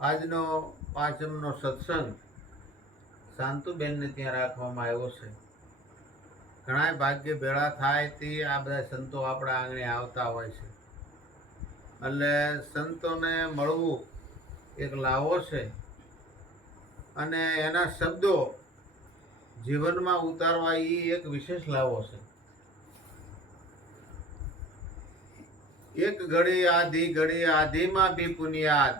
આજનો પાંચમનો સત્સંગ શાંતુબેનને ત્યાં રાખવામાં આવ્યો છે. ઘણા ભાગ્ય ભેળા થાય તે આ બધા સંતો આપણા આંગણે આવતા હોય છે. એટલે સંતોને મળવું એક લાવો છે અને એના શબ્દો જીવનમાં ઉતારવા એ એક વિશેષ લાવો છે. એક ઘડી આધી માં બી પુનિયાદ,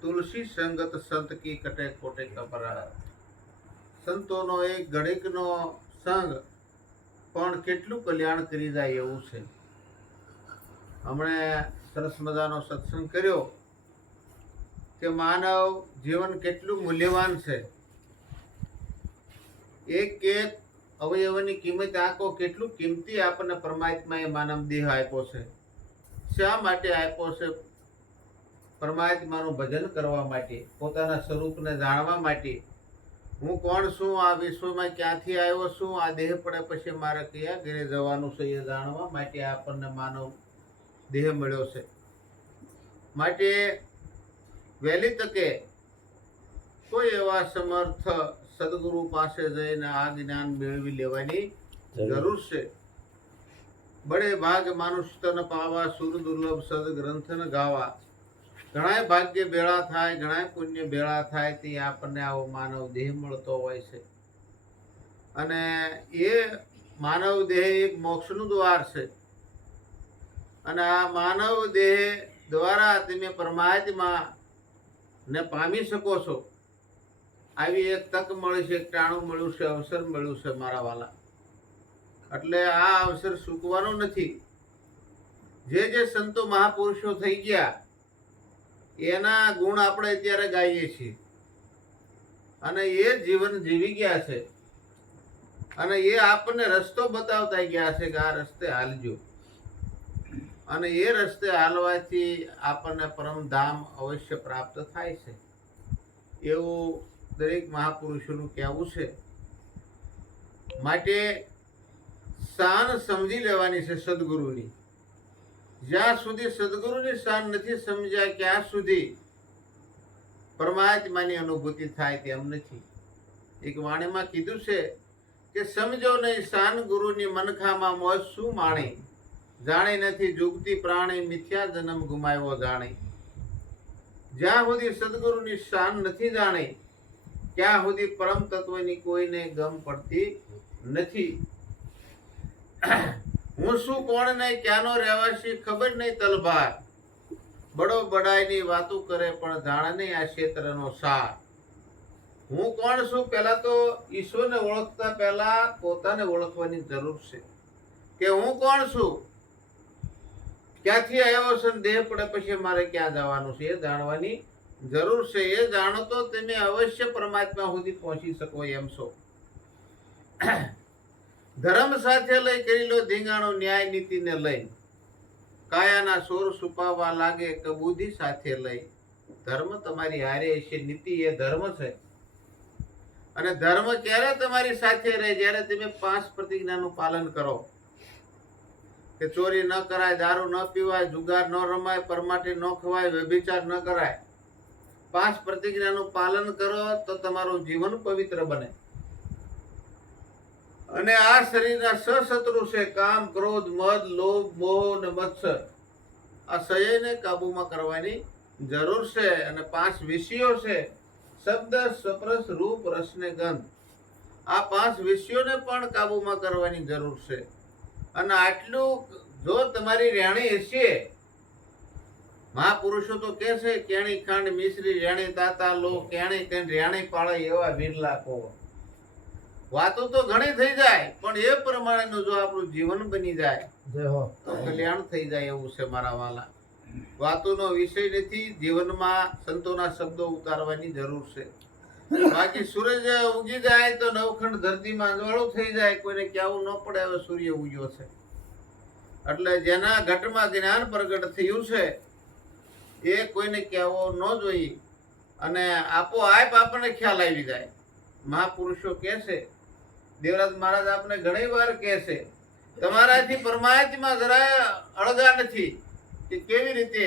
તુલસી સંગત સંત કી કટે કોટે કપરાત. સંતોનો એક ઘડીકનો સંગ પણ કેટલું કલ્યાણ કરી જાય એવું છે. હમણે સરસ મજાનો સત્સંગ કર્યો કે માનવ જીવન કેટલું મૂલ્યવાન છે. એક એક અવયવની કિંમત આંકો કેટલું કિંમતી આપણને પરમાત્માએ માનવ દેહ આપ્યો છે. શા માટે આપ્યો છે? પરમાત્માનું ભજન કરવા માટે, પોતાના સ્વરૂપને જાણવા માટે. હું કોણ છું, આ વિશ્વમાં ક્યાંથી આવ્યો છું, આ દેહ પડે પછી મારે કયા ઘરે જવાનું છે એ જાણવા માટે આપણને માનવ દેહ મળ્યો છે. માટે વહેલી તકે કોઈ એવા સમર્થ સદગુરુ પાસે જઈને આ જ્ઞાન મેળવી લેવાની જરૂર છે. બડે ભાગ માનુષ તન પાવા, સુર દુર્લભ સદ ગ્રંથન ગાવા. ઘણા ભાગ્ય ભેળા થાય, ઘણા પુણ્ય ભેળા થાય તે આપણને આવો માનવ દેહ મળતો હોય છે. અને એ માનવ દેહ એક મોક્ષનું દ્વાર છે. અને આ માનવ દેહ દ્વારા તમે પરમાત્મા ને પામી શકો છો. આવી એક તક મળી છે, એક ટાણું મળ્યું છે, અવસર મળ્યું છે મારા વાલા. એટલે આ અવસર ચૂકવાનો નથી. જે સંતો મહાપુરુષો થઈ ગયા એના ગુણ આપણે અત્યારે ગાઈએ છીએ અને એ જીવન જીવી ગયા છે અને એ આપણને રસ્તો બતાવતા ગયા છે કે આ રસ્તે હાલજો. અને એ રસ્તે હાલવાથી આપણને પરમધામ અવશ્ય પ્રાપ્ત થાય છે એવું દરેક મહાપુરુષોનું કહેવું છે. માટે શાન સમજી લેવાની છે સદગુરુની. જ્યાં સુધી સદગુરુની શાન નથી સમજ્યા ત્યાં સુધી પરમાત્માની અનુભૂતિ થાય તેમ નથી. એક વાણીમાં કીધું છે કે સમજો નહીં શાન ગુરુની મનખામાં મોજ શું માણી, જાણી નથી જુગતી પ્રાણી મિથ્યા જન્મ ગુમાવ્યો જાણી. જ્યાં સુધી સદગુરુની શાન નથી જાણી ત્યાં સુધી પરમ તત્વની કોઈને ગમ પડતી નથી. હું શું કોણ નહીં, ક્યાંનો રહેવાસી ખબર નહીં તલભાર. બડો બડાઈની વાતો કરે પણ જાણે નહીં આ ક્ષેત્રનો સાર. હું કોણ છું? પહેલા તો ઈશ્વરને ઓળખતા પહેલા પોતાને ઓળખવાની જરૂર છે કે હું કોણ છું, ક્યાંથી આવ્યો છે, દેહ પડે પછી મારે ક્યાં જવાનું છે એ જાણવાની જરૂર છે. એ જાણો તો તમે અવશ્ય પરમાત્મા સુધી પહોંચી શકો એમ છો. ધર્મ સાથે લઈ કરી લો ધીંગાણો, ન્યાય નીતિને લઈ. કાયાના સોર છુપાવવા લાગે કે બુદ્ધિ સાથે લઈ. ધર્મ તમારી હારે છે, નીતિ એ ધર્મ છે. અને ધર્મ ક્યારે તમારી સાથે રહે? જ્યારે તમે 5 પ્રતિજ્ઞાનું પાલન કરો કે ચોરી ન કરાય, દારૂ ન પીવાય, જુગાર ન રમાય, પરમાટી ન ખવાય, વ્યભિચાર ન કરાય. 5 પ્રતિજ્ઞાનું પાલન કરો તો તમારું જીવન પવિત્ર બને. અને આ શરીરના સશત્રુ છે કામ, ક્રોધ, મદ, લોભ, મોહ અને મત્સર. આ સયને કાબુમાં કરવાની જરૂર છે. અને 5 વિષયો છે શબ્દ, સ્પર્શ, રૂપ, રસ ને ગંધ. આ 5 વિષયોને પણ કાબુમાં કરવાની જરૂર છે. અને આટલું જો તમારી રેણી હશે, મહાપુરુષો તો કે છે કેણી ખાંડ મિશ્રી રેણી તાતા લો, કેણી કઈ રેણી પાળે એવા બિરલા કો. વાતો તો ઘણી થઈ જાય પણ એ પ્રમાણેનું જો આપણું જીવન બની જાય તો કલ્યાણ થઈ જાય એવું છે મારા વાલા. વાતોનો વિષય નથી, જીવનમાં સંતોના શબ્દો ઉતારવાની જરૂર છે. બાકી સૂરજ ઉગી જાય તો નવખંડ ધરતીમાં અજવાળું થઈ જાય, કોઈને કહેવું ન પડે હવે સૂર્ય ઉગ્યો છે. એટલે જેના ઘટમાં જ્ઞાન પ્રગટ થયું છે એ કોઈને કહેવો ન જોઈએ અને આપોઆપ આપણને ખ્યાલ આવી જાય. મહાપુરુષો કહે છે, દેવરાજ મહારાજ આપણે ઘણી વાર કહે છે તમારાથી પરમાત્મા જરા અળગા નથી કે કેવી રીતે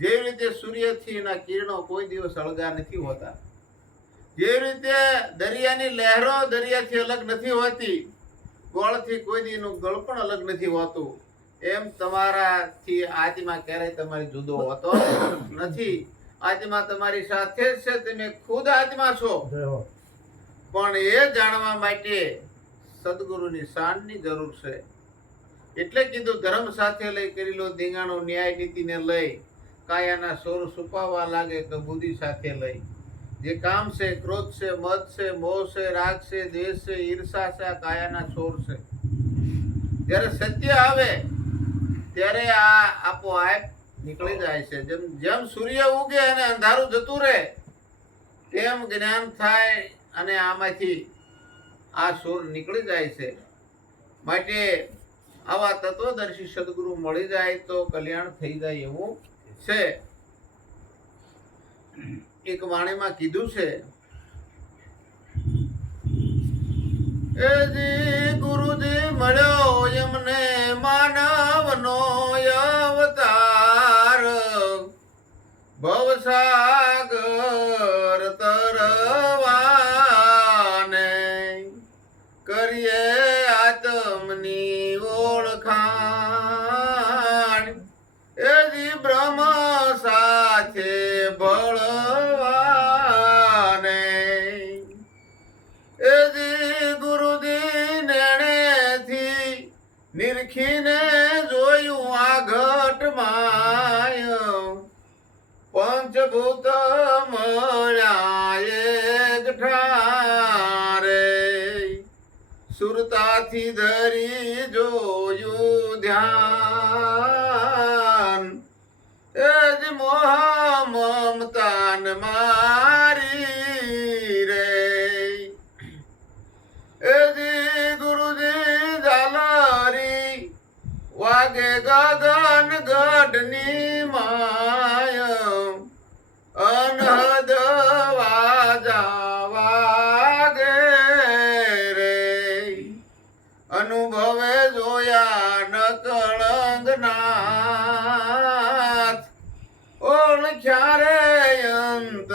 જેવી રીતે સૂર્યથી એના કિરણો કોઈ દિવસ અળગા નથી હોતા, જે રીતે દરિયાની લહેરો દરિયાથી અલગ નથી હોતી, ગોળથી કોઈ દીનું ગળ પણ અલગ નથી હોતું, એમ તમારાથી આત્મા ક્યારેય તમારી જુદો હોતો નથી. આત્મા તમારી સાથે જ છે, તમે ખુદ આત્મા છો. પણ એ જાણવા માટે સદગુરુની શાનની જરૂર છે. એટલે કીધું ધર્મ સાથે લઈ કરેલો ધીંગાણો ન્યાય નીતિને લઈ કાયાના સોર છુપાવવા લાગે કે બુદ્ધિ સાથે લઈ. જે કામ છે, ક્રોધ છે, મદ છે, મોહ છે, રાગ છે, દ્વેષ છે, ઈર્ષા છે, આ કાયાના સોર છે. જ્યારે સત્ય આવે ત્યારે આ આપોઆપ નીકળી જાય છે. જેમ જેમ સૂર્ય ઉગે અને અંધારું જતું રહે તેમ જ્ઞાન થાય અને આમાંથી આ સોર નીકળી જાય છે. માટે આવા તત્વદર્શી સદગુરુ મળી જાય તો કલ્યાણ થઈ જાય એવું છે. એક વાણીમાં કીધું છે, એ જી ગુરુજી મળ્યો એમને માનવનો અવતાર, ભવસાગર તરવાને કરીએ આત્મની ઓળખાણ. એ જી બ્રહ્મ સાથે ભળવાને, એ જી ગુરુજી નેણેથી નિરખીને જોયું આ ઘટમાય, પંચભૂત મળ્યા એક ઠારે, સુરતાથી ધરી જોયું ધ્યાન. એ જ મોહ મમતાન મારી રે, એ જી ગુરુજી ઝાલરી વાગે ગગન ગઢની માય, અનહદ વાજા વાગે રે, અનુભવે જોયા નકળંગ નાથ, ઓળખ્યા રે અંતર્યામી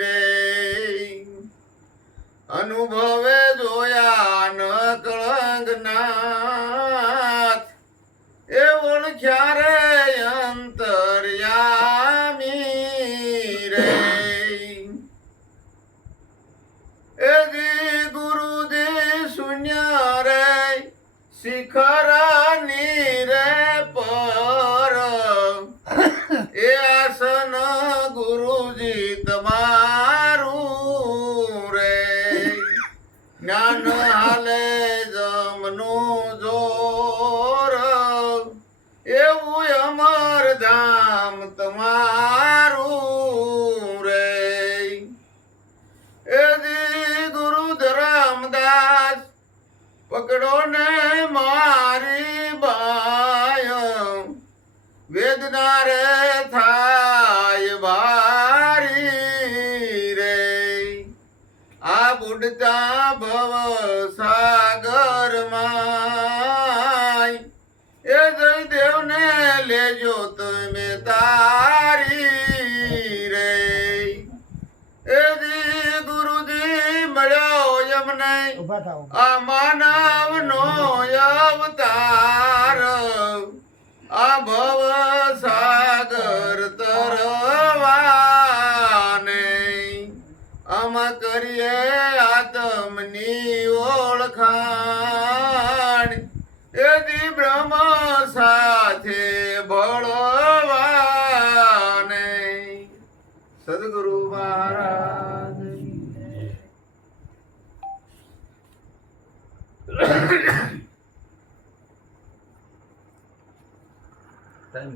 રે, અનુભવે જોયા નકળંગ નાથ, એ ઓળખ્યા રે અંતર્યામી રે. એ જી ગુરુજી શૂન્ય રે શિખરની રે પર, એ આસન ગુરુજી તમારું રે, જ્ઞાન હાલે જમનું જોર, એવું અમર ધામ તમારું રે. એ જી ગુરુ ધરમદાસ પકડો ને મારી બાય, વેદના રે થાય ભારી રે, આ બુડતા ભવ સાગર માય, એ જયદેવને લેજો તમે તારી રે. એ જી ગુરુજી મળ્યો એમને આ માનવનો અવતાર, આ ભવ સાગર તરવાને આમ કરીએ આત્મની ઓળખાણ. એ જી બ્રહ્મ સાથે ભળવાને. સદગુરુ મહારાજ. ટાઈમ